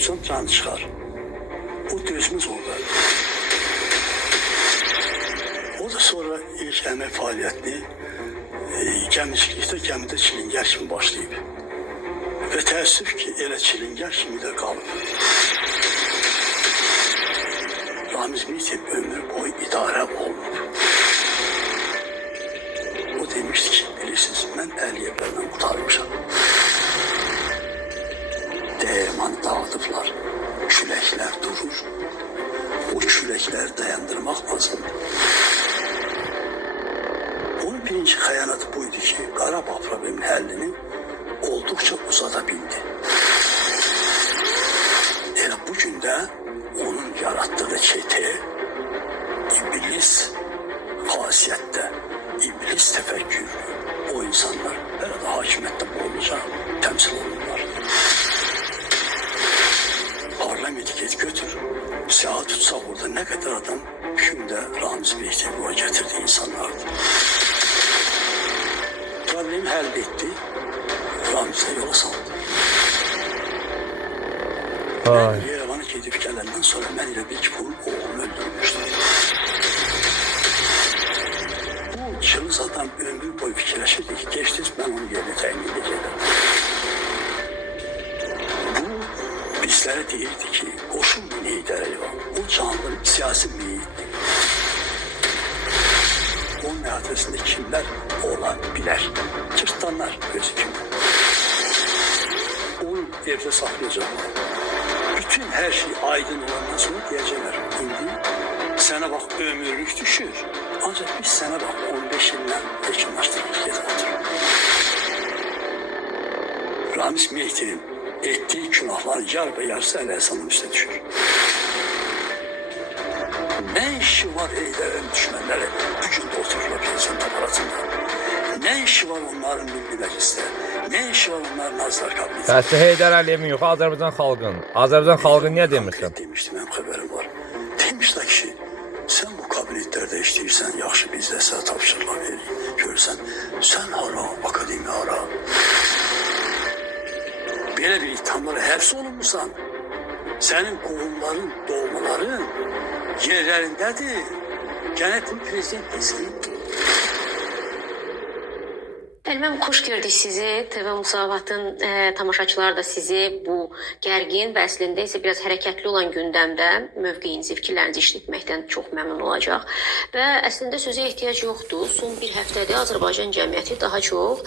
tutsam canı çıxar. O dözmüz orada. O da sonra ilk əmək fəaliyyətini gəmicilikdə, gəmidə çilingər kimi başlayıb. Və təəssüf ki, elə çilingər kimi də qalıb. Ramiz Mitev ömür boyu idarə olunub. O demişdi ki, bilirsiniz, mən Əliyevlərdən qutarmışam. Dəyirmanı dağıdıblar, küləklər durur. O küləkləri dayandırmaq lazımdır. Onun birinci xəyanatı buydu ki, Qarabağ probleminin həllini olduqca uzada bildi. Elə bugün də onun yarattığı çete, iblis xasiyyətdə, iblis təfəkkürlü o insanlar hələ də hakimiyyətdə bolca təmsil olunurlar. Parlamenti get götür, siyaha tutsaq orada nə qədər adam hükümdə Ramiz Mitevi getirdi insanlardı. Problemi həll etdi, Ramiz'e yola saldı. Ben Yerevan'a gidip gelenden sonra ben ile bir bunun oğlunu öldürmüştüm. Bu çılız adam ömür boyu fikirleşirdi ki geçtiniz ben onu yerine təyin edeceğim. Bu bizlere deyirdi ki qoşun mineyi dərəliyor. O canlı siyasi mineydi. Onun əhatəsində kimlər ola bilər? Cırtdanlar gözü kimi. Onu evde saklayacaklar. Bütün her şey aydın olandan sonra diyecekler. İndi sana bak ömürlük düşür. Ancak biz sana bak 15 yıldan yakınlaştırdık yedi otur. Ramiz Mehdi'nin ettiği günahlar yar ve yarısı El-Əsanın üstüne düşür. Ne işi var Heyder'in düşmanları bugün de otururlar prezident aparatında? Ne işi var onların milli mecliste? Ne işi var onların Nazirlər Kabineti? Bəs Heydər Əliyevin yox, Azərbaycan xalqın. Azərbaycan xalqı niyə demirsən? Demiştim, hem haberim var. Demişler ki, sen bu kabinetlerde işleyirsen, yaxşı bizdə sənə tapşırılar verir. Görürsən, sen hara, akademi hara. Belə bir ithamlara həbs olunmuşsan, senin qohumların, doğmaların yerlərindədir. Gene bu prezident eski. Elməm, xoş gördük sizi. TV Musavat'ın tamaşaçıları da sizi bu gərgin və əslində isə biraz hərəkətli olan gündəmdə mövqeyinizi, fikirlərinizi işlətməkdən çox məmnun olacaq. Və əslində sözə ehtiyac yoxdur. Son bir həftədə Azərbaycan cəmiyyəti daha çox